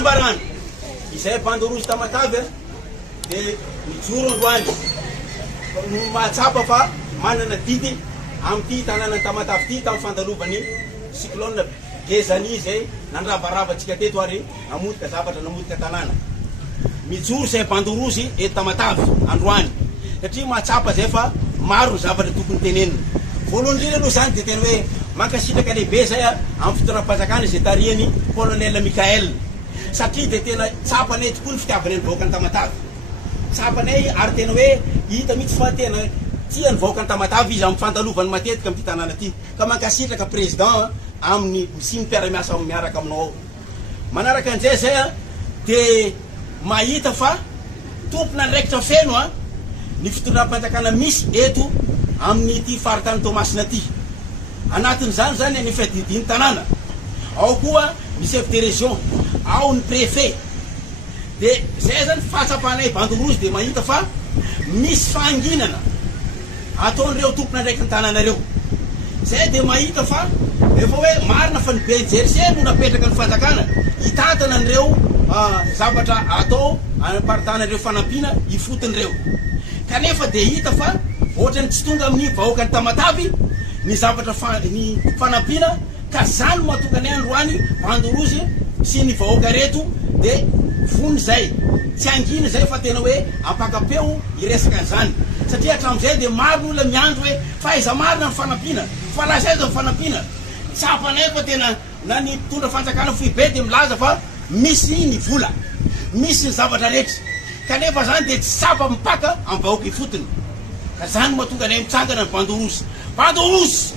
fanambarana izay bandorozy Tamatavy dia mijoro androany mahatsapa fa manana didy amin'ity tanàna Tamatavy ity tamin'ny fandalovany cyclone Gezani zay nandravaravatsika teto ary namotika zavatra namotika tanàna mijoro zay bandorozy eto Tamatavy androany satria mahatsapa zay fa maro zavatra tokony tenenina voalohany indrindra aloha zany dia tena hoe mankasitraka lehibe zay amin'ny fotoanam-panjakana izay tarihany Colonel Mikael satria dia tena tsapanay tokoa ny fitiavana ny vahoaka ny Tamatavy tsapanay ary tena hoe hita mihitsy fa tena tia ny vahoaka ny Tamatavy izy amin'ny fandalovany matetika amin'ity tanàna ity ka mankasitraka président amin'ny sy ny mpiara-miasa miaraka aminao manaraka an'izay zay dia mahita fa tompona ndraikitra feno ny fitondram-panjakana misy eto amin'ity faritany Tomasina ity anatin'izany zany ny fedidiny tanàna ao koa ny chef de région ao ny préfet dia zay zany fahatsapanay bandorozy dia mahita fa misy fahanginana ataon'ireo tompona ndraiky ny tanànareo zay dia mahita fa efa hoe marina fa ny BNJRC no napetraka ny fanjakana hitatana an'ireo zavatra atao anaparitana fanampiana hifotin'ireo kanefa dia hita fa ohatrany tsy tonga amin'ny vahoaka ny Tamatavy ny zavatra ny fanampiana ka zany mahatonga ny androany bandorozy sy ny vahoaka reto dia vony zay tsy angina zay fa tena hoe ampakapeo iresaka an'izany satria hatramin'izay dia maro olona miandro hoe fa iza marina ny fanampiana fa laza iza ny fanampiana tsapanay fa tena na ny mpitondra fanjakana fohy be dia milaza fa misy ny vola misy ny zavatra rehetra kanefa zany dia tsy tsapa mipaka amin'ny vahoaka ifotony ka zany mahatonga anay mitsangana ny bandorozy bandorozy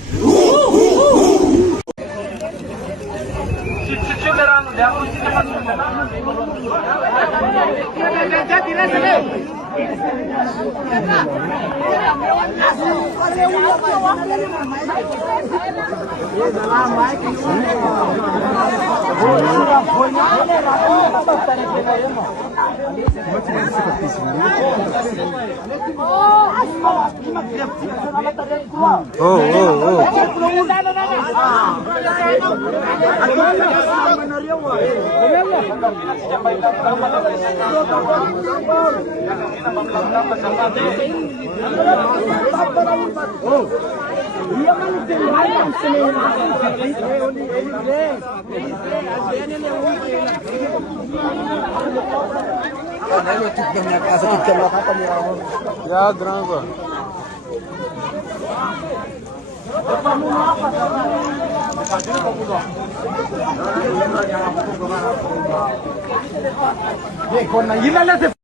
Ya, grava.